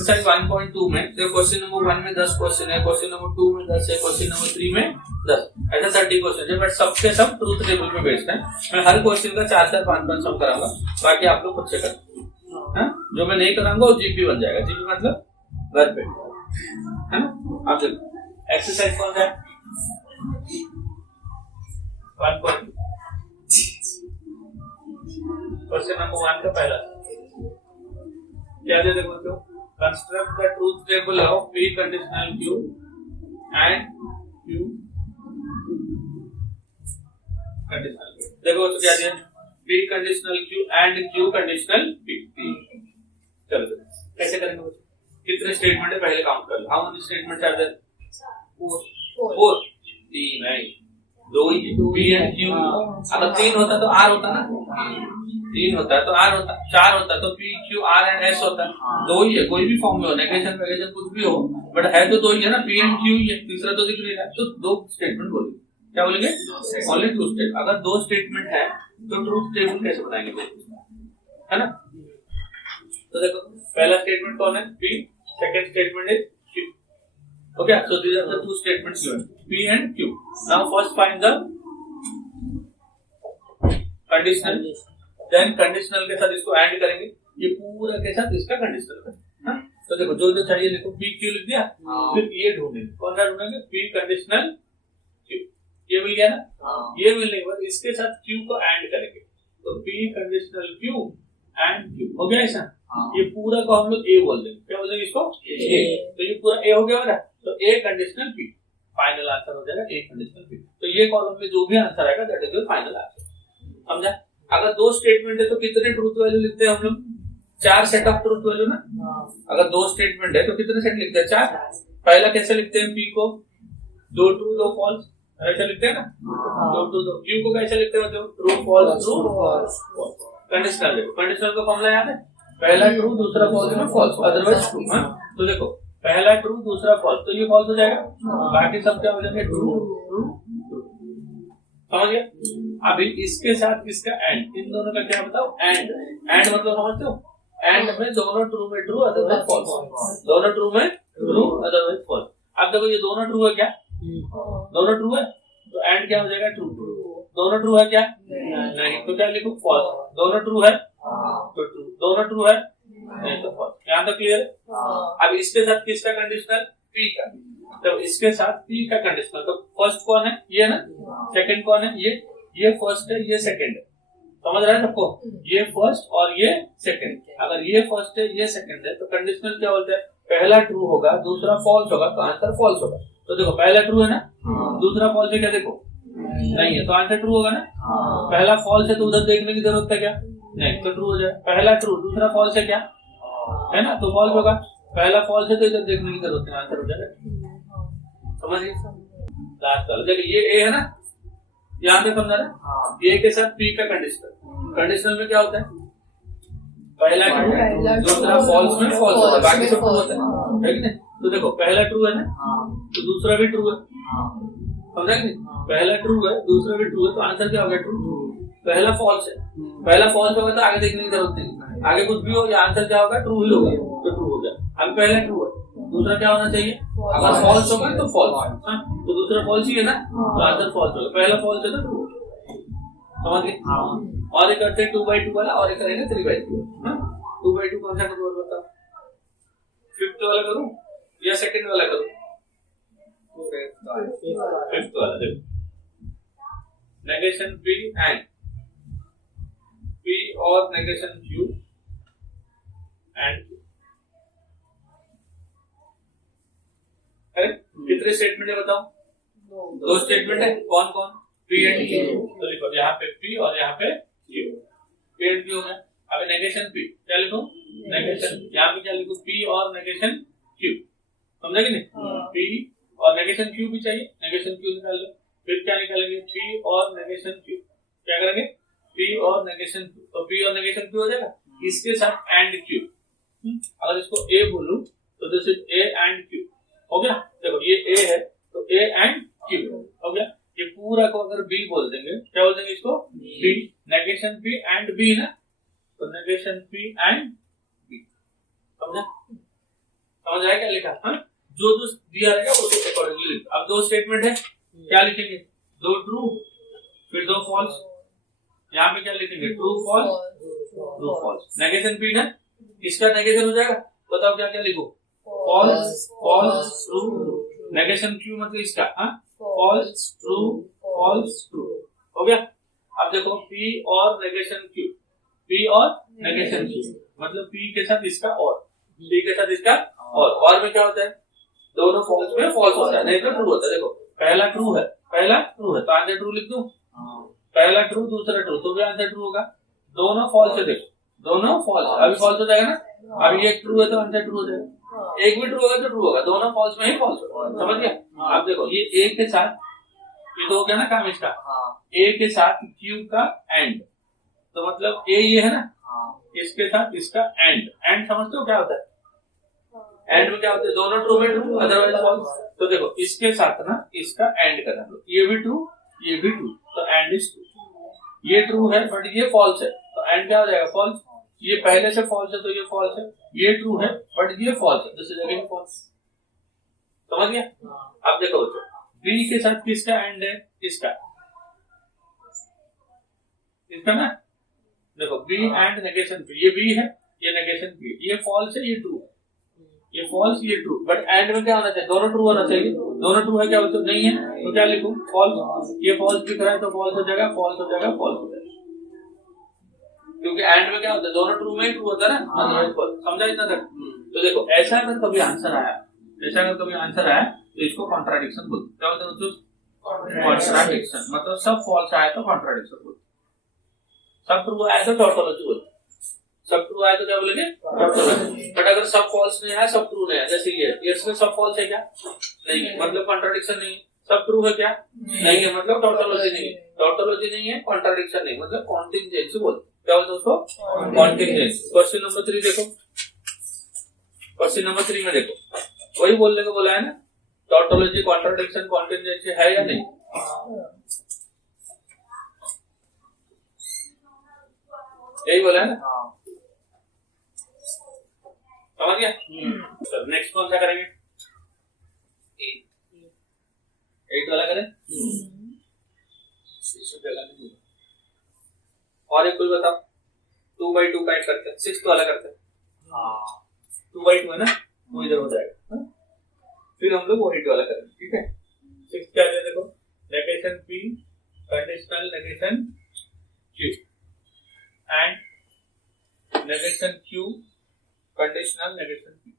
Exercise 1.2 में तो question number 1 में 10 क्वेश्चन है, क्वेश्चन नंबर 2 में 10 है, क्वेश्चन नंबर 3 में 10, ऐसा 30 क्वेश्चन है, बट सबके सब ट्रूथ टेबल पे बेस्ड है। मैं हर क्वेश्चन का 4-4 5-5 सम कराऊंगा, बाकी आप लोग खुद से करना। जो मैं नहीं कराऊंगा वो जीपी बन जाएगा। जीपी मतलब घर पे, है ना। आप देखो एक्सरसाइज कौन सा है 1.2, क्वेश्चन नंबर 1 का पहला क्या दे देखो तो construct the truth table of p conditional q and q conditional q। देखो तो क्या दिया p conditional q and q conditional p। चलो कैसे करेंगे बच्चों, कितने स्टेटमेंट है पहले काउंट कर लो। How many statements are there? 4। 3 नहीं 2 ही p एंड q। अगर 3 होता तो r होता ना, 3 होता है तो r होता, 4 होता तो p q r and s होता। 2 ही है, कोई भी फॉर्म में हो, नेगेशन वेगेशन कुछ भी हो, बट है तो 2 ही है ना, p एंड q ही है, तीसरा तो दिख नहीं रहा। तो 2 स्टेटमेंट बोलेंगे, क्या बोलेंगे? Only 2 statement. अगर 2 स्टेटमेंट है तो ट्रूथ टेबल कैसे बनाएंगे, है ना। तो देखो पहला स्टेटमेंट कौन है? p, second statement is q। Okay, so these are the 2 statements given, p and q। Now first find the conditional, then conditional के साथ इसको ऐड करेंगे, ये पूरा के साथ इसका कंडीशनल है। तो देखो जो जो चाहिए लिखो, p q लिख दिया, फिर ये ढूंढेंगे, कौन सा ढूंढेंगे? p कंडीशनल q, ये मिल गया ना। ये मिलने के बाद इसके साथ q को ऐड करेंगे, तो p conditional q and q हो गया ऐसा। ये पूरा को हम लोग a बोल देंगे, क्या बोलेंगे इसको? a। तो ये पूरा a हो गया ना, तो a conditional p, final answer हो जाएगा a कंडीशनल p। तो ये कॉलम में जो भी आंसर आएगा that is your final answer, समझा। अगर 2 स्टेटमेंट है तो कितने ट्रूथ वैल्यू लिखते हैं हम लोग? 4 सेट ऑफ ट्रूथ वैल्यू ना। अगर 2 स्टेटमेंट है तो कितने सेट लिखते हैं? 4। पहला कैसे लिखते हैं? p को 2 ट्रू 2 फॉल्स, ऐसे लिखते हैं ना। 2 ट्रू 2। q को कैसे लिखते हो? True false true false. Conditional देखो, कंडीशनल का फॉर्मूला याद है? पहला ट्रू दूसरा फॉल्स में फॉल्स, अदरवाइज ट्रू। तो देखो पहला ट्रू दूसरा फॉल्स, तो ये फॉल्स हो जाएगा, बाकी सब क्या हो जाएंगे? True true. समझ गए? अभी इसके साथ इसका एंड, इन दोनों का क्या बताओ? एंड। एंड मतलब समझते हो? एंड में दोनों ट्रू में ट्रू, अदरवाइज फॉल्स। दोनों ट्रू में ट्रू, अदरवाइज फॉल्स। अब देखो ये दोनों ट्रू है क्या? दोनों ट्रू है, तो एंड क्या हो जाएगा? ट्रू। दोनों ट्रू है क्या? नहीं, तो क्या लिखो? फॉल्स। दोनों ट्रू है तो ट्रू, दोनों ट्रू है नहीं तो फॉल्स। यहाँ तक क्लियर है? अब इसके साथ किसका कंडीशनल? p का। तो इसके साथ p का कंडीशनल, तो फर्स्ट कौन है? ये ना। सेकंड कौन है? ये फर्स्ट है, ये सेकंड है, समझ रहा है सबको? ये फर्स्ट और ये सेकंड। अगर ये फर्स्ट है ये सेकंड है तो कंडीशनल क्या बोलते हैं? पहला ट्रू होगा दूसरा फॉल्स होगा, तो आंसर फॉल्स होगा। तो देखो पहला ट्रू है ना, दूसरा फॉल्स है क्या? देखो नहीं है, तो आंसर ट्रू होगा ना। पहला फॉल्स है तो उधर देखने की जरूरत है क्या? नहीं, तो ट्रू हो जाए। पहला ट्रू दूसरा फॉल्स है क्या? है ना, तो फॉल्स होगा। पहला फॉल्स है तो इधर देखने की जरूरत है, आंसर हो जाएगा। समझिए लास्ट वाला, देखिए ये ए है ना, यहाँ पे समझा ना। ए के साथ p का कंडीशनल, कंडीशनल में क्या होता है? पहला ट्रू दूसरा फॉल्स में फॉल्स होगा, बाकी सब ट्रू होता है कि नहीं। तो देखो पहला ट्रू है ना, तो दूसरा भी ट्रू है, समझा कि नहीं? पहला ट्रू है दूसरा भी ट्रू है, तो आंसर क्या हो गया? ट्रू। पहला फॉल्स है, पहला फॉल्स होगा तो आगे देखने की जरूरत नहीं, आगे कुछ भी हो या आंसर क्या होगा? ट्रू ही होगा, तो ट्रू हो गया। अब पहला ट्रू है, दूसरा क्या होना चाहिए? अगर फॉल्स होगा तो फॉल्स, तो दूसरा फॉल्स ही है ना, तो आंसर फॉल्स होगा। पहला फॉल्स है तो ट्रू, समझ गए? और एक करते हैं 2/2 वाला, और एक करेंगे 3/2। 2/2 कौन सा करूँ बताओ? फिफ्थ वाला करूँ या सेकंड वाला करूँ? फिफ्थ वाला। देखो नेगेशन p एंड p और नेगेशन q एंड कितने स्टेटमेंट है बताओ? 2 स्टेटमेंट है, कौन कौन? p and q। तो लिखो यहाँ पे p और यहाँ पे q, p एंड q हो गया। अब नेगेशन p क्या लिखो? नेगेशन, यहाँ पे क्या लिखो? p और नेगेशन q, समझा कि नहीं? p और नेगेशन q भी चाहिए, नेगेशन q निकाल लो। फिर क्या निकालेंगे? p और नेगेशन q, क्या करेंगे? p और नेगेशन q, तो p और नेगेशन q हो जाएगा। इसके साथ एंड q, अगर इसको a बोलूं तो this is a and q, हो गया। देखो ये a है तो a एंड q हो गया। ये पूरा को अगर b बोल देंगे, क्या बोल देंगे इसको? b। Negation p and b ना, तो नेगेशन p एंड b, समझा? समझ आया क्या लिखा? हाँ, जो जो दिया रहेगा उसे अकॉर्डिंगली लिख। अब दो स्टेटमेंट है, क्या लिखेंगे? दो ट्रू फिर दो फॉल्स। यहाँ पे क्या लिखेंगे? True false true false. Negation P ना, इसका नेगेशन हो जाएगा, बताओ क्या क्या लिखो? False false true. Negation Q मतलब इसका फॉल्स ट्रू फॉल्स ट्रू हो गया। अब देखो पी और नेगेशन क्यू, पी और नेगेशन क्यू मतलब पी के साथ इसका और पी के साथ इसका और में क्या होता है? दोनों फॉल्स में फॉल्स होता है, नहीं तो ट्रू होता है। देखो पहला ट्रू है, पहला ट्रू है तो आंसर ट्रू लिख दूं। पहला ट्रू दूसरा ट्रू तो भी आंसर ट्रू होगा। दोनों फॉल्स है, देखो दोनों फॉल्स, अभी फॉल्स हो जाएगा ना। अभी एक ट्रू है तो आंसर ट्रू हो जाएगा, एक भी ट्रू होगा तो ट्रू होगा, दोनों फॉल्स में ही फॉल्स होगा। समझ गया? अब देखो ये ए के साथ, ये तो हो गया ना काम इसका, ए के साथ क्यू का एंड, तो मतलब ए ये है ना, इसके साथ इसका एंड समझते हो क्या होता है? एंड में क्या होता है? दोनों ट्रू में ट्रू अदरवाइज फॉल्स। तो देखो इसके साथ ना इसका एंड करना, ये भी ट्रू ये भी ट्रू तो एंड इज ट्रू। ये ट्रू है बट ये फॉल्स है तो एंड क्या हो जाएगा? फॉल्स। ये पहले से फॉल्स है तो ये फॉल्स है, ये ट्रू है बट ये फॉल्स है, दूसरी जगह फॉल्स। समझ गया? अब देखो बच्चों, बी के साथ किसका एंड है? इसका ना, देखो बी एंड नेगेशन पी, ये बी है ये नेगेशन पी, ये फॉल्स है ये ट्रू है, ये फॉल्स ये ट्रू, बट एंड में क्या होना चाहिए? दोनों ट्रू होना चाहिए। दोनों ट्रू है क्या बच्चों? नहीं है तो क्या लिखूं? फॉल्स। ये फॉल्स दिख रहा है तो फॉल्स हो जाएगा, फॉल्स हो जाएगा, फॉल्स हो जाएगा, क्योंकि एंड में क्या होता है? दोनों ट्रू में ही ट्रू होता है ना, अदरवाइज फॉल्स। समझा इतना तक? तो देखो ऐसा अगर कभी आंसर आया, ऐसा अगर कभी आंसर आया तो इसको कॉन्ट्राडिक्शन बोलते हैं। क्या बोलते हैं दोस्तों? कॉन्ट्राडिक्शन। मतलब सब फॉल्स आया तो कॉन्ट्राडिक्शन बोलते हैं, सब ट्रू आया तो टॉटोलॉजी बोलते हैं। सब ट्रू आया तो क्या बोलेंगे? टॉटोलॉजी। बट अगर सब फॉल्स नहीं आया सब ट्रू नहीं आया, जैसे ये इसमें सब फॉल्स है क्या? नहीं है, मतलब कॉन्ट्राडिक्शन नहीं है। सब ट्रू है क्या? नहीं है, मतलब टॉटोलॉजी नहीं है। टॉटोलॉजी नहीं है, कॉन्ट्राडिक्शन नहीं, मतलब कॉन्टिंजेंसी बोलते हैं। क्या बोलते हैं उसको? कॉन्टिंजेंसी। क्वेश्चन नंबर 3 देखो, क्वेश्चन नंबर 3 में देखो वही बोलने को बोला है ना, टॉटोलॉजी कॉन्ट्राडिक्शन कॉन्टिंजेंसी है या नहीं? यही बोला है ना, समझ गया? नेक्स्ट कौन सा करेंगे? 8 वाला करें। और एक कोई बताओ, 2/2 का करते हैं, 6 वाला करते हैं। 2/2 है ना, वो इधर हो जाएगा। फिर हम लोग 8 वाला करेंगे, ठीक है? 6 क्या है देखो, negation P conditional negation Q and negation Q conditional negation P।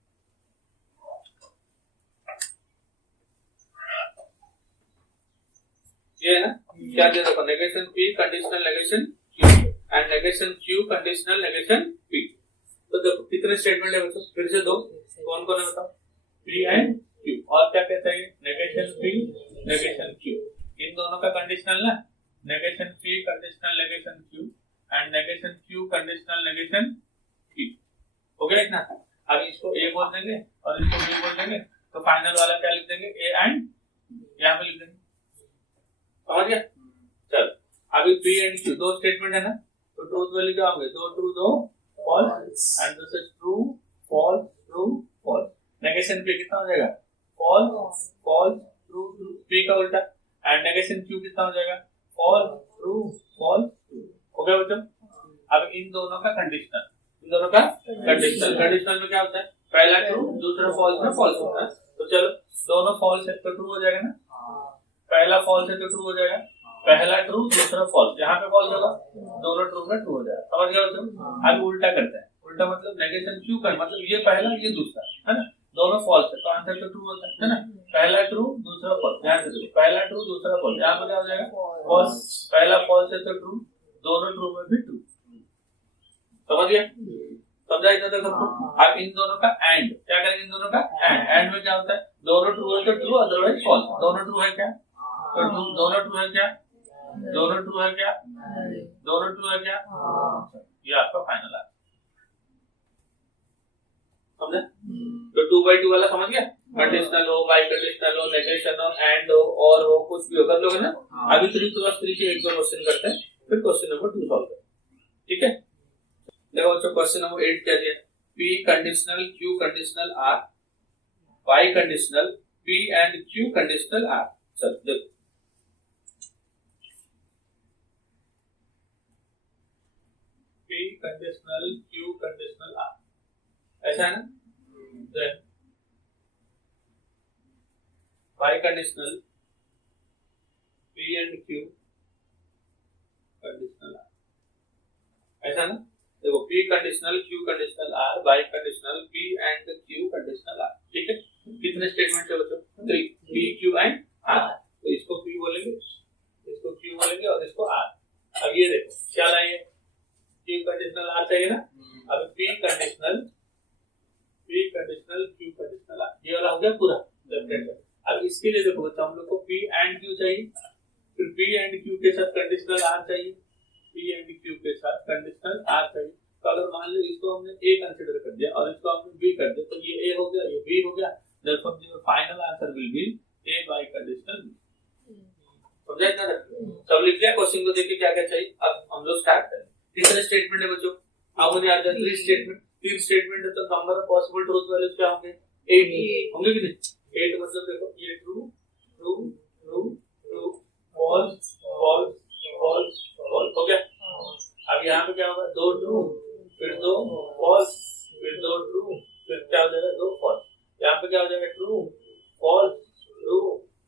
ये है ना, क्या दे देखो, negation P conditional negation Q and negation Q conditional negation P। तो देखो कितने स्टेटमेंट है बच्चों? फिर से दो, कौन कौन है बताओ? P and Q। और क्या कहता है? नेगेशन P नेगेशन Q, इन दोनों का कंडीशनल ना, negation P conditional negation Q and negation Q conditional negation P। हो गया इतना? अब इसको A बोल देंगे और इसको B बोल देंगे, तो फाइनल वाला क्या लिख देंगे? A एंड यहाँ पे लिख देंगे। समझ गया? चल अभी P एंड Q दो स्टेटमेंट है ना, तो ट्रूथ वैल्यू क्या होंगे? दो ट्रू दो false and this is true false true false. Negation P कितना हो जाएगा? False false true true, P का उल्टा, एंड नेगेशन Q कितना हो जाएगा? False true false true. हो गया बच्चों? अब इन दोनों का कंडीशनल, इन दोनों का कंडीशनल, कंडीशनल में क्या होता है? पहला ट्रू दूसरा फॉल्स में फॉल्स होता है। तो चलो दोनों फॉल्स है तो ट्रू हो जाएगा ना, पहला फॉल्स है तो ट्रू हो जाएगा, पहला ट्रू दूसरा फॉल्स, यहाँ पे फॉल्स होगा, दोनों ट्रू में ट्रू हो जाएगा। समझ गया बच्चों? अब उल्टा करते हैं, उल्टा मतलब नेगेशन Q का मतलब ये पहला ये दूसरा है ना, दोनों फॉल्स है तो आंसर तो ट्रू होता है ना। पहला ट्रू दूसरा फॉल्स, ध्यान से देखो, पहला ट्रू दूसरा फॉल्स, यहाँ पे क्या हो जाएगा? फॉल्स। पहला फॉल्स है तो ट्रू, दोनों ट्रू में भी ट्रू। समझ गया? समझा इतना तक सबको? अब इन दोनों का एंड क्या करेंगे? इन दोनों का एंड में क्या होता है? दोनों ट्रू है तो ट्रू अदरवाइज फॉल्स। दोनों ट्रू है क्या? तो दोनों ट्रू है क्या? दोनों ट्रू है क्या? दोनों ट्रू है क्या? ये आपका फाइनल है। समझे? तो 2/2 वाला समझ गया? कंडीशनल हो, बाई कंडीशनल हो, नेगेशन हो, एंड हो, और हो, कुछ भी हो कर लोगे ना। अभी 3+3 के एक दो क्वेश्चन करते हैं, फिर क्वेश्चन नंबर 2 सॉल्व करें, ठीक है? देखो बच्चों क्वेश्चन नंबर 8 क्या दिया? P conditional Q conditional R biconditional P and Q conditional R। चलो देखो P conditional Q conditional R, ऐसा है ना। Then biconditional P and Q conditional R, ऐसा ना। देखो P conditional Q conditional R, biconditional P and Q conditional R, ठीक है। कितने स्टेटमेंट है बच्चों? 3, P Q एंड R। तो इसको P बोलेंगे, इसको Q बोलेंगे और इसको R। अब ये देखो क्या लाएंगे, Q कंडीशनल R चाहिए ना। अब P conditional Q conditional R, ये वाला हो गया पूरा लेफ्ट हैंड। अब इसके लिए देखो बच्चों हम लोग को P एंड Q चाहिए, फिर P एंड Q के साथ कंडीशनल R चाहिए, P एंड Q के साथ कंडीशनल R चाहिए। तो अगर मान लो इसको हमने A कंसीडर कर दिया और इसको हमने B कर दिया, तो ये A हो गया, ये B हो गया। Therefore your final answer will be A by conditional B। समझा इतना तक? सब लिख लिया। क्वेश्चन को देखिए क्या क्या चाहिए। अब हम लोग स्टार्ट करें। कितने स्टेटमेंट है बच्चों? How many are there? 3 statement. 3 statement है तो number of possible truth values क्या होंगे? 8 होंगे कि नहीं? 8 मतलब देखो ये true true true true false false false false हो गया। अब यहाँ पे क्या होगा? 2 ट्रू फिर 2 फॉल्स फिर 2 ट्रू फिर क्या हो जाएगा? 2 फॉल्स। यहाँ पे क्या हो जाएगा? True false true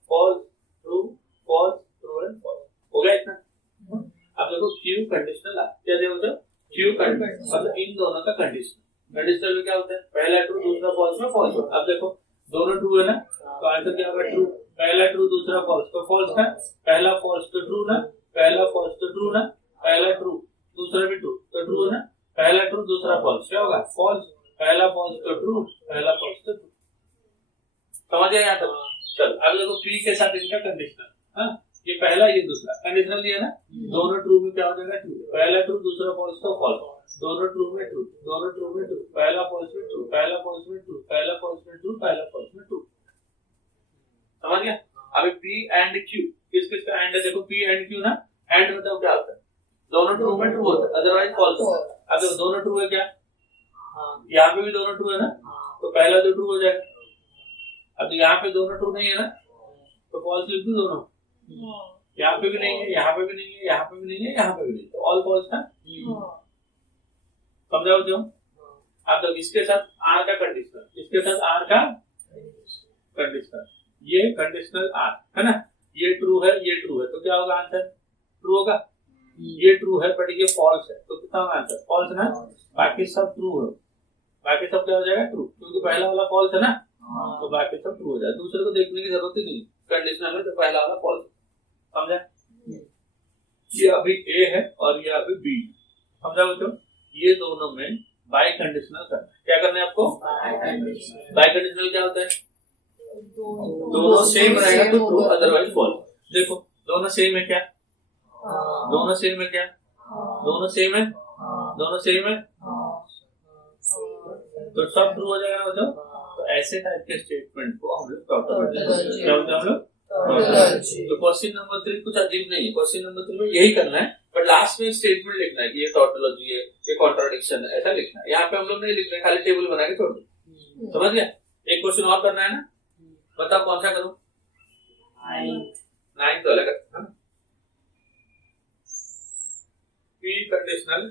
false true false true and false हो गया इतना। अब देखो Q कंडीशनल आ, क्या देखो तो Q कंडीशनल मतलब इन दोनों का कंडीशन। कंडीशनल में क्या होता है? पहला ट्रू दूसरा फॉल्स में फॉल्स। अब देखो दोनों ट्रू है ना, तो आंसर क्या होगा? ट्रू। पहला ट्रू दूसरा फॉल्स तो फॉल्स ना, पहला फॉल्स तो ट्रू ना, पहला फॉल्स तो ट्रू ना, पहला ट्रू दूसरा भी ट्रू तो ट्रू है ना, पहला ट्रू दूसरा फॉल्स क्या होगा? फॉल्स। पहला फॉल्स तो ट्रू, पहला फॉल्स तो ट्रू। समझ गए यहाँ तक? चलो अब देखो P के साथ इनका कंडीशनल, हाँ ये पहला ये दूसरा कंडीशनल दिया ना, दोनों ट्रू में क्या हो जाएगा? ट्रू। पहला ट्रू दूसरा फॉल्स तो फॉल्स, दोनों ट्रू में ट्रू, दोनों ट्रू में ट्रू, पहला फॉल्स में ट्रू, पहला फॉल्स में ट्रू, पहला फॉल्स में ट्रू, पहला फॉल्स में ट्रू। समझ गया? अभी P एंड Q किस किस का एंड है? देखो P एंड Q ना, एंड मतलब क्या होता है? दोनों ट्रू में ट्रू होता है, अदरवाइज फॉल्स होता है। अगर दोनों ट्रू है क्या? यहाँ पे भी दोनों ट्रू है ना, तो पहला तो ट्रू हो जाएगा। अब यहाँ पे दोनों ट्रू नहीं है ना, तो फॉल्स लिख दो दोनों। यहाँ पे भी नहीं है, यहाँ पे भी नहीं है, यहाँ पे भी नहीं है, यहाँ पे भी नहीं, तो ऑल फॉल्स ना। समझाओ जो। अब तो इसके साथ आर का कंडीशनल, इसके साथ आर का कंडीशनल, ये कंडीशनल आर है ना, ये ट्रू है ये ट्रू है, तो क्या होगा आंसर? ट्रू होगा। ये ट्रू है बट ये फॉल्स है, तो कितना होगा आंसर? फॉल्स ना। बाकी सब ट्रू है, बाकी सब क्या हो जाएगा? ट्रू, क्योंकि पहला वाला फॉल्स है ना, तो बाकी सब ट्रू हो जाएगा। दूसरे को देखने की जरूरत ही नहीं, कंडीशनल में तो पहला वाला फॉल्स। समझा? ये अभी A है और ये अभी B। समझा बच्चों? ये दोनों में बाय कंडीशनल करना है। क्या करना है आपको? बाय कंडीशनल क्या होता है? दोनों सेम रहेगा तो ट्रू, अदरवाइज फॉल्स। देखो दोनों सेम है क्या? दोनों सेम है क्या? दोनों सेम है, दोनों सेम है, तो सब ट्रू हो जाएगा ना बच्चों। तो ऐसे टाइप के स्टेटमेंट को हम लोग टॉटोलॉजी क्या बोलते हैं हम लोग? तो क्वेश्चन नंबर 3 कुछ अजीब नहीं है। क्वेश्चन नंबर 3 में यही करना है, बट लास्ट में स्टेटमेंट लिखना है कि ये टॉटोलॉजी है, ये कॉन्ट्राडिक्शन है, ऐसा लिखना है। यहाँ पे हम लोग नहीं लिख रहे, खाली टेबल बना के छोड़ दो। समझ गया? एक क्वेश्चन और करना है ना, बताओ कौन सा करूं? 9 तो अलग है। P conditional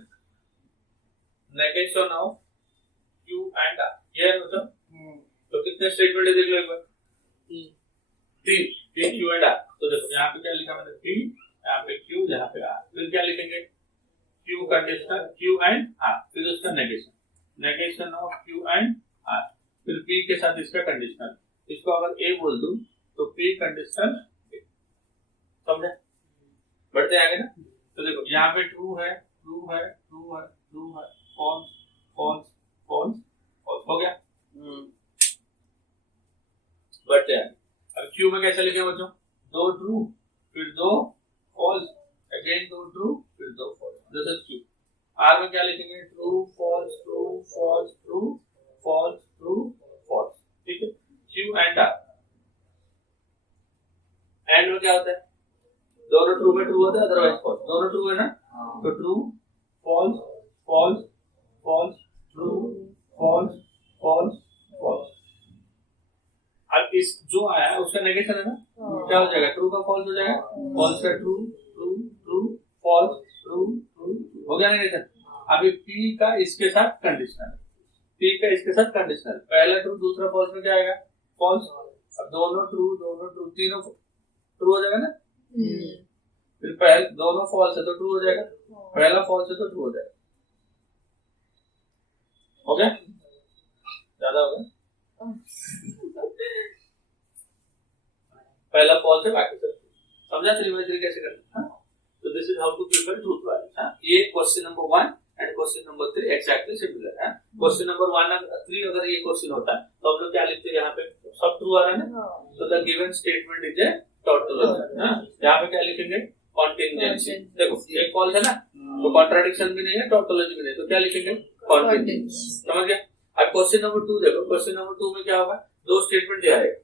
negation of Q and R, ये है मतलब। तो कितने स्टेटमेंट है देख लो एक बार। 3 P Q एंड R। तो देखो यहाँ पे क्या लिखा मैंने? P, यहाँ पे Q, यहाँ पे R। फिर क्या लिखेंगे? Q conditional Q and R, फिर उसका negation of Q and R, फिर P के साथ इसका कंडीशनल। इसको अगर A बोल दूं तो P कंडीशनल। समझे? बढ़ते आगे ना। तो देखो यहाँ पे ट्रू है ट्रू है ट्रू है ट्रू है, फॉल्स फॉल्स फॉल्स फॉल्स हो गया। बढ़ते आगे। अब Q में कैसे लिखे बच्चों? 2 ट्रू फिर 2 फॉल्स, अगेन 2 ट्रू फिर 2 false, this is Q। R में क्या लिखेंगे? True false true false true false true false. ठीक है? Q and R। एंड में क्या होता है? दोनों ट्रू में ट्रू होता है, अदरवाइज फॉल्स। दोनों ट्रू है ना, तो true false false false true false false false. अब इस जो आया है उसका नेगेशन है ना, क्या हो जाएगा, ट्रू का फॉल्स हो जाएगा, फॉल्स का true, true true false, true true, हो गया नेगेशन। अभी पी का इसके साथ कंडीशनल, पी का इसके साथ कंडीशनल, पहला ट्रू दूसरा फॉल्स में क्या आएगा, फॉल्स। अब दोनों ट्रू तीनों ट्रू हो जाएगा ना, फिर पहले दोनों फॉल्स है तो ट्रू हो जाएगा, पहला फॉल्स है तो ट्रू हो जाएगा। हो गया, ज्यादा हो गया, पहला फॉल्स है बाकी सब समझा, त्रिमेट्री कैसे करना है। तो this is how to prepare truth value. ये question number 1 and question number 3 exactly similar है। क्वेश्चन नंबर 1 और 3 अगर ये क्वेश्चन होता तो हम लोग क्या लिखते हैं, यहाँ पे सब ट्रू आ रहा है ना, तो the given statement is a tautology. यहाँ पे क्या लिखेंगे, कॉन्टिंजेंसी। देखो एक फॉल्स है ना, तो कॉन्ट्राडिक्शन भी नहीं है, टॉटोलॉजी भी नहीं, तो क्या लिखेंगे, कॉन्टिंजेंसी। समझ गया। अब क्वेश्चन नंबर 2 देखो, क्वेश्चन नंबर 2 में क्या होगा, दो स्टेटमेंट दिया रहेगा,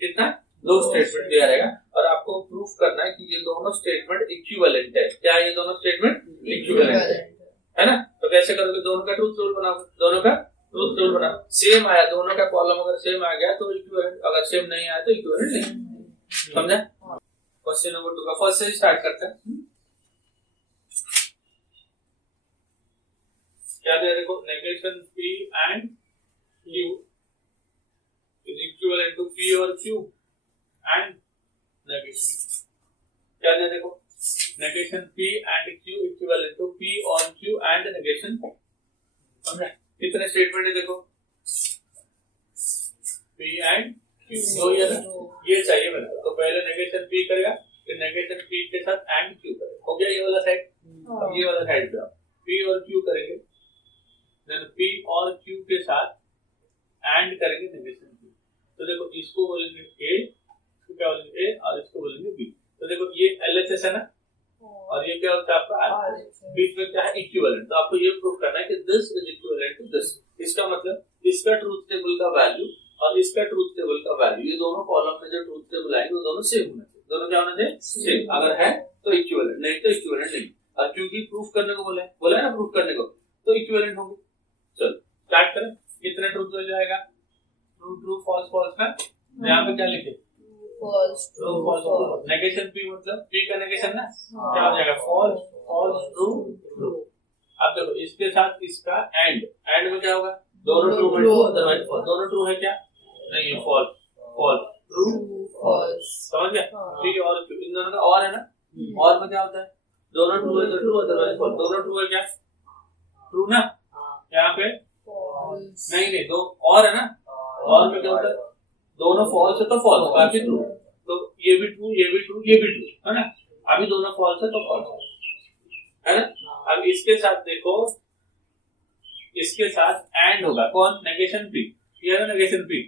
कितना, दो स्टेटमेंट दिया रहेगा, और आपको प्रूफ करना है कि ये दोनों स्टेटमेंट इक्विवेलेंट है। क्या ये दोनों स्टेटमेंट इक्विवेलेंट है ना। तो कैसे करोगे, दोनों का ट्रूथ टेबल बनाओ, दोनों का ट्रूथ टेबल बनाओ, सेम आया, दोनों का कॉलम अगर सेम आ गया तो इक्विवेलेंट, अगर सेम नहीं आया तो इक्विवेलेंट नहीं। समझा। क्वेश्चन नंबर 2 का फर्स्ट से स्टार्ट करते हैं। क्या दिया देखो, negation P and Q is equivalent to P और Q एंड नेगेशन। क्या दिया देखो, negation P and Q equivalent to P और Q एंड नेगेशन। समझा। कितने स्टेटमेंट है देखो, P एंड Q, दो ये चाहिए मेरे को। तो पहले नेगेशन P करेगा, फिर नेगेशन P के साथ एंड Q करेगा। हो गया ये वाला साइड। अब ये वाला साइड पे P और Q करेंगे, देन P और Q के साथ एंड करेंगे नेगेशन Q। तो देखो इसको बोलेंगे A, इसको क्या बोलेंगे A, और इसको बोलेंगे B। तो देखो ये LHS है ना, और ये क्या होता है आपका, बीच में क्या है, इक्विवेलेंट। तो आपको ये प्रूफ करना है कि this is equivalent to this. इसका मतलब इसका ट्रूथ टेबल का वैल्यू और इसका ट्रूथ टेबल का वैल्यू, ये दोनों कॉलम में जो ट्रूथ टेबल आएंगे वो दोनों सेम होना चाहिए। दोनों क्या होना चाहिए, सेम। अगर है तो इक्विवेलेंट, नहीं तो इक्विवेलेंट नहीं। और क्योंकि प्रूफ करने को बोला है ना, प्रूफ करने को, तो इक्विवेलेंट होंगे। चलो स्टार्ट करें। कितने ट्रूथ हो जाएगा, ट्रू ट्रू फॉल्स फॉल्स का, यहाँ पे क्या लिखे, false true false. Negation P मतलब P का नेगेशन ना, क्या हो जाएगा, फॉल्स फॉल्स ट्रू ट्रू। अब देखो इसके साथ इसका एंड में क्या होगा, दोनों ट्रू है, अदरवाइज फॉल्स। दोनों ट्रू है क्या, नहीं, फॉल्स फॉल्स ट्रू फॉल्स। समझ गया। P और Q इन दोनों का और है ना, और में क्या होता है, दोनों ट्रू है तो ट्रू, अदरवाइज फॉल्स। दोनों ट्रू है क्या, ट्रू ना, यहाँ पे नहीं, दो और है ना, और में क्या होता है, दोनों फॉल्स है तो फॉल्स, बाकी ट्रू। तो ये भी ट्रू, ये भी ट्रू, ये भी ट्रू है ना। अभी दोनों फॉल्स है तो फॉल्स है ना। अब इसके साथ देखो, इसके साथ एंड होगा, कौन, नेगेशन P, ये है नेगेशन P।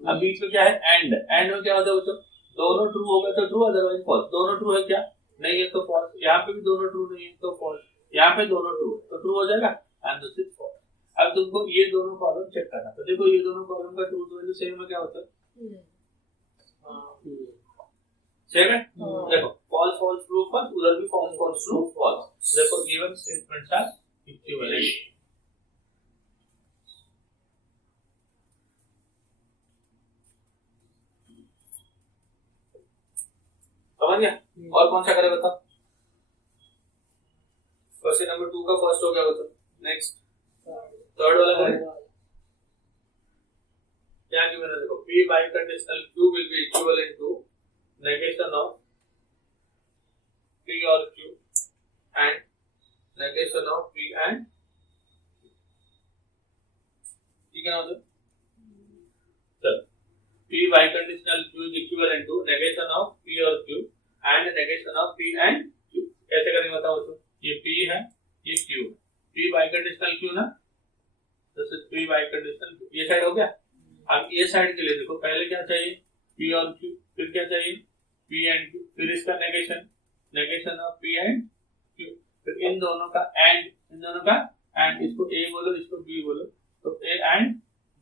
अब बीच में क्या है, एंड में क्या होता है बच्चों, दोनों ट्रू होगा तो ट्रू, अदरवाइज फॉल्स। दोनों ट्रू है क्या, नहीं है तो फॉल्स। यहाँ पे भी दोनों ट्रू नहीं है तो फॉल्स, यहाँ पे दोनों ट्रू तो ट्रू हो जाएगा, एंड दिस इज फॉल्स। अब तुमको ये दोनों कॉलम चेक करना। तो देखो ये दोनों कॉलम का ट्रूथ वैल्यू सेम है, क्या होता है, सेम है। देखो फॉल्स फॉल्स ट्रू फॉल्स, उधर भी फॉल्स फॉल्स ट्रू फॉल्स। देखो गिवन स्टेटमेंट्स आर इक्विवेलेंट। समझ गया। और कौन सा करे बताओ, क्वेश्चन नंबर 2 का फर्स्ट हो गया बताओ। नेक्स्ट थर्ड वाला करें। क्या गिवन है देखो, P by conditional Q will be equivalent to negation of P और Q and negation of P and ठीक है ना। चलो P by conditional Q is equivalent to negation of P और Q and negation of P and Q। कैसे करेंगे बताओ तो, ये P है, ये Q है, P by conditional Q ना, तो P by conditional Q। ये साइड हो गया। अब ये साइड के लिए देखो, पहले क्या चाहिए, P और Q, फिर क्या चाहिए, P and Q, फिर इसका negation of P and Q, फिर इन दोनों का एंड, इसको A बोलो, इसको B बोलो, तो A and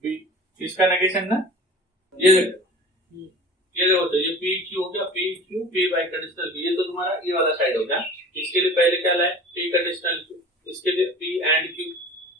B, इसका नेगेशन ना, ये देखो तो ये P Q हो गया, P Q P by conditional Q। ये तो तुम्हारा ये वाला साइड हो गया। इसके लिए पहले क्या लाए, P conditional Q, इसके लिए P and Q,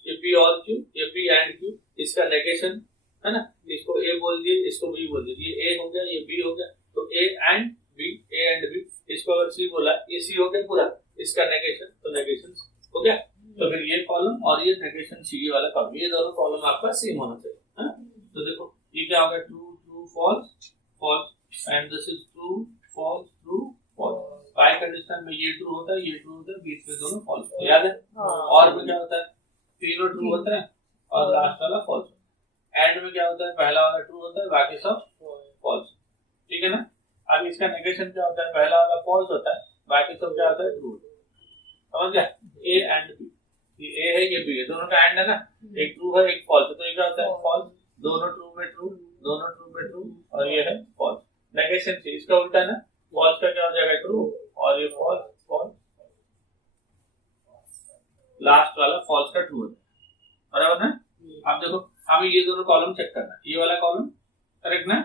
ये P और Q, ये P and Q, इसका नेगेशन है ना, इसको को ए बोल दिए, इसको बी बोल दिए, ये ए हो गया, ये बी हो गया, तो ए एंड बी, इसको अगर सी बोला, ये सी हो गया पूरा, इसका नेगेशन, तो नेगेशन हो गया। तो फिर ये कॉलम और ये नेगेशन सी वाला कॉलम, ये दोनों कॉलम आपका सेम होना चाहिए, हाँ? तो देखो ये क्या होगा, true true false false, and this is true false true false. Biconditional में ये ट्रू होता है, ये ट्रू होता है, बीच में दोनों फॉल्स, याद है? और में क्या होता है, तीनों ट्रू होता है और लास्ट वाला फॉल्स। एंड में क्या होता है, पहला वाला ट्रू होता है, बाकी सब फॉल्स, ठीक है ना? अब इसका नेगेशन क्या होता है, पहला वाला फॉल्स होता है, बाकी सब क्या होता है, ट्रू। समझ गया? ए एंड बी, ये ए है, ये बी है, दोनों का एंड है ना, एक ट्रू है एक फॉल्स है, तो ये क्या होता है, फॉल्स, दोनों ट्रू में ट्रू, दोनों ट्रू में ट्रू, और ये है फॉल्स। नेगेशन से इसका उल्टा ना, फॉल्स का क्या हो जाएगा, ट्रू, और ये फॉल्स फॉल्स, लास्ट वाला फॉल्स का ट्रू है, बराबर ना? अब देखो हमें ये दोनों कॉलम चेक करना है, ये वाला कॉलम करेक्ट ना,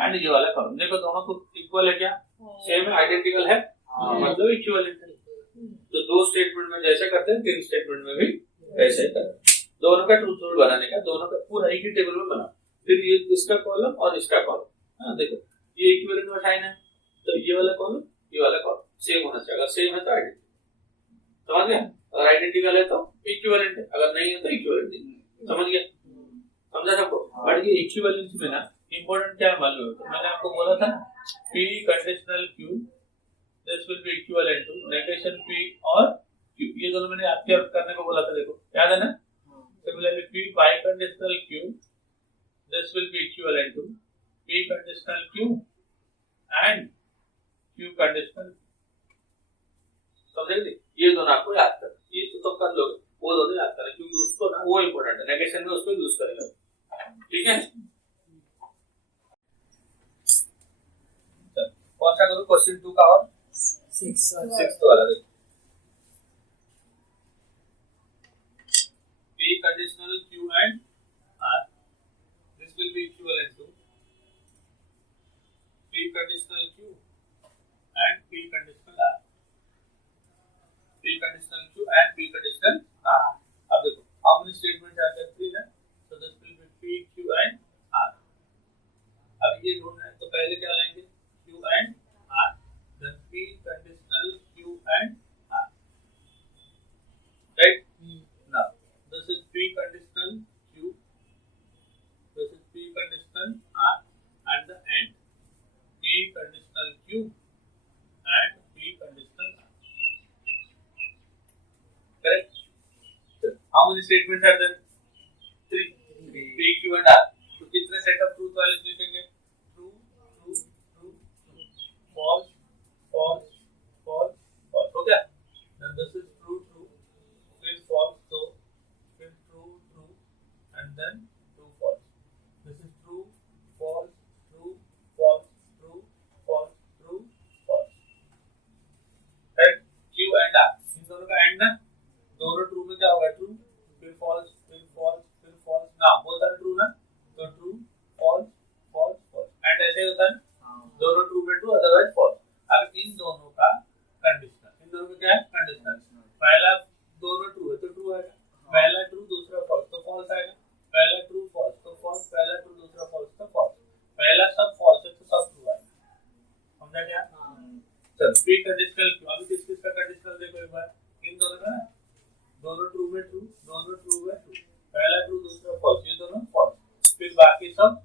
एंड ये वाला कॉलम, देखो दोनों तो इक्वल है, क्या सेम है, आइडेंटिकल है, मतलब इक्विवेलेंट है। तो दो स्टेटमेंट में जैसे करते हैं, तीन स्टेटमेंट में भी वैसे ही करते हैं। दोनों का ट्रूथ टेबल बनाने का, दोनों का पूरा एक ही टेबल में बना, फिर ये इसका कॉलम और इसका कॉलम, हाँ देखो ये इक्विवेलेंट में साइन है, तो ये वाला कॉलम ये वाला कॉलम सेम होना चाहिए, अगर सेम है तो आइडेंटिकल, समझ गया? अगर आइडेंटिकल है तो इक्विवेलेंट है, अगर नहीं है तो इक्विवेलेंट नहीं, समझ गया? समझा सबको? बट ये इक्विवेलेंस में ना इंपॉर्टेंट क्या है मालूम है, मैंने आपको बोला था ना, P conditional Q this will be equivalent to negation P और Q, ये दोनों मैंने याद क्या करने को बोला था, देखो याद है ना? Similarly P by conditional Q this will be equivalent to P conditional Q and Q conditional, समझे? ये दोनों आपको याद करना, ये तो कर लोगे, वो दोनों याद करना, क्योंकि उसको ना वो इम्पोर्टेंट है, नेगेशन में उसको यूज करेगा, ठीक है? कौन सा करूं, क्वेश्चन 2 का और 6 वाला देखो, P conditional Q and R, this will be equivalent to P conditional Q and P conditional R, P conditional Q and P conditional R। अब देखो how many statements are there, 3 ना, so this will be P Q and R। अब ये ढूंढना है, तो पहले क्या लेंगे, Q and R, then P conditional Q and R, right? Now this is P conditional Q, this is P conditional R, and the end P conditional Q and P conditional R, correct? So how many statements are there, 3, P Q and R, तो कितने set of truth वाले लिखेंगे, true true true false false false false, हो गया? then this is true true, फिर false, तो फिर true true, and then true false, this is true false true false true false true false, right? Q and R, इन दोनों का and ना, दोनों true में क्या होगा, ट्रू फिर false फिर false फिर false, ना बोथ आर ट्रू ना, तो true false false false, and ऐसे ही होता है, दोनों ट्रू में ट्रू, अदरवाइज false। अब इन दोनों का कंडीशनल, इन दोनों का क्या है, कंडीशनल, पहला दोनों ट्रू है तो ट्रू आएगा, पहला ट्रू दूसरा फॉल्स तो फॉल्स आएगा, पहला ट्रू फॉल्स तो फॉल्स, पहला ट्रू दूसरा फॉल्स तो फॉल्स, पहला सब फॉल्स है तो सब ट्रू आएगा, समझा क्या? चलो P कंडीशनल Q, अभी किस किस का कंडीशनल देखो एक बार, इन दोनों का, दोनों ट्रू में ट्रू, दोनों ट्रू में ट्रू, पहला ट्रू दूसरा फॉल्स, ये दोनों फॉल्स, फिर बाकी सब,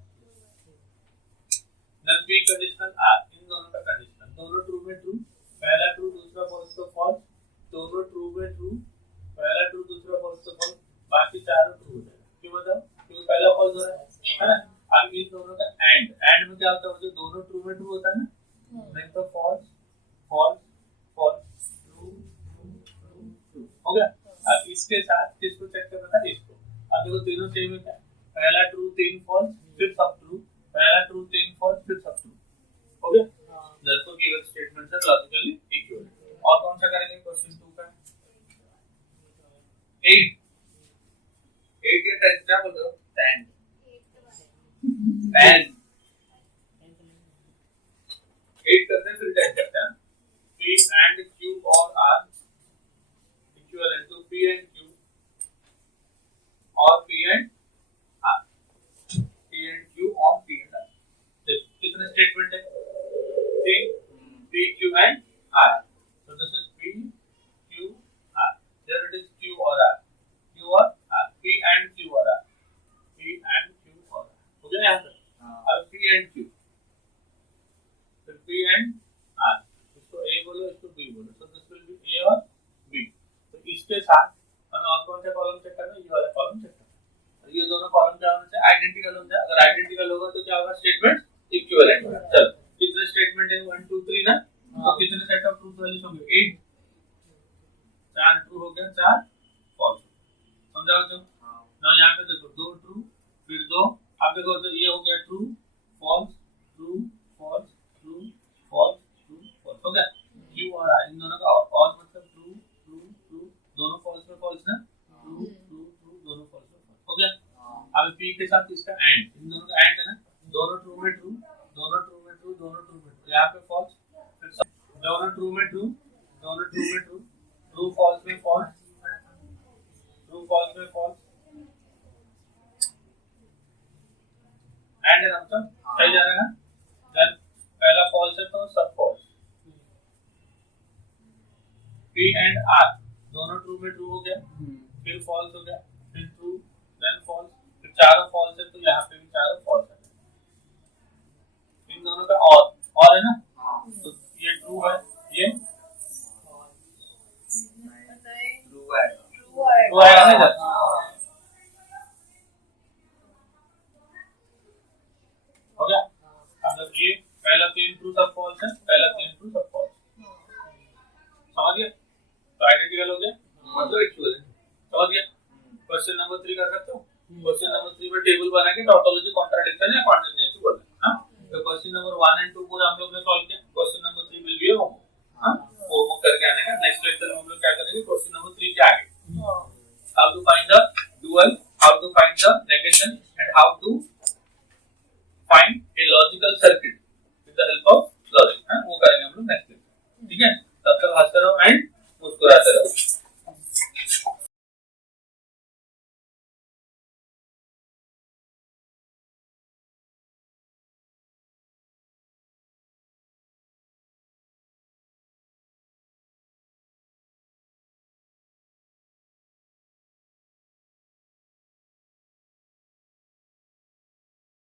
then P कंडीशनल R, इन दोनों का कंडीशनल, दोनों ट्रू में ट्रू, पहला ट्रू दूसरा फॉल्स तो फॉल्स, दोनों ट्रू में ट्रू, पहला ट्रू दूसरा फॉल्स तो फॉल्स, बाकी चारों ट्रू हो जाएगा, क्यों बताओ, क्योंकि पहला फॉल्स हो रहा है ना? अब इन दोनों का एंड, एंड में क्या होता है, जो दोनों ट्रू में ट्रू होता है ना, नहीं तो false false false true true true true, हो गया? अब इसके साथ किसको चेक करना था, इसको, अब देखो तीनों सेम है, क्या पहला ट्रू 3 फॉल्स फिर सब ट्रू, पहला ट्रू 3 फॉल्स फिर सब ट्रू, हो गया? therefore given statements are logically equivalent। और कौन सा करेंगे, क्वेश्चन 2 का 8 8 या 10 क्या बोलते हो, 10 8 करते हैं फिर 10 करते हैं, P and Q और R equivalent to P and Q और P and R, P and Q Q on P and R. कितने स्टेटमेंट है? 3 P Q and R. So this is P Q R. There it is Q or R. Q or R. P and Q or R. P and Q or R. हो गया यहाँ पर? अब P and Q. फिर P and R. इसको A बोलो, इसको B बोलो. So this will be A और B. तो इसके साथ हमें और कौन सा कॉलम चेक करना है? ये वाला कॉलम चेक करना है. ये दोनों कॉलम क्या होना चाहिए? आइडेंटिकल होना चाहिए. अगर आइडेंटिकल होगा तो क्या होगा? स्टेटमेंट इक्विवेलेंट होगा. चलो कितने स्टेटमेंट है? 1 2 3 ना. तो कितने सेट ऑफ ट्रूथ वैल्यूज होंगे? 8. 4 ट्रू हो गया, 4 फॉल्स. समझा बच्चों? ना यहाँ पे देखो 2 ट्रू, फिर 2. आप देखो तो ये हो गया true false true false true false true false. हो गया. क्यू और आर इन दोनों का और मतलब ट्रू ट्रू ट्रू दोनों फॉल्स में फॉल्स ना. ट्रू ट्रू ट्रू दोनों फॉल्स में फॉल्स. हो गया. अब पी के साथ इसका एंड, इन दोनों का एंड है ना. दोनों ट्रू में ट्रू, दोनों ट्रू में ट्रू, दोनों ट्रू में ट्रू. यहाँ पे फॉल्स, फिर दोनों ट्रू में ट्रू, दोनों ट्रू में ट्रू, ट्रू फॉल्स में फॉल्स, ट्रू फॉल्स में फॉल्स. एंड है ना मतलब सही जा रहा है ना. देन पहला फॉल्स है तो सब फॉल्स. P एंड R दोनों ट्रू में ट्रू हो गया, फिर फॉल्स हो गया, फिर ट्रू, देन फॉल्स, फिर चारों फॉल्स है तो यहाँ पे भी चारों फॉल्स है. इन दोनों का और है ना. तो ये ट्रू है, ये ट्रू है ना इधर. हो गया. अब ये पहला 3 ट्रू सब फॉल्स है, पहला 3 ट्रू सब फॉल्स. समझ गए? तो आइडेंटिकल हो गया मतलब इक्विवेलेंट. समझ गया? क्वेश्चन नंबर 3 कर सकते हो. क्वेश्चन नंबर 3 में टेबल बना के टोपोलॉजी, कॉन्ट्राडिक्शन या कॉन्टिन्यूटी बोलना है. हां, तो क्वेश्चन नंबर 1 एंड 2 पूरा हम लोग ने सॉल्व किया.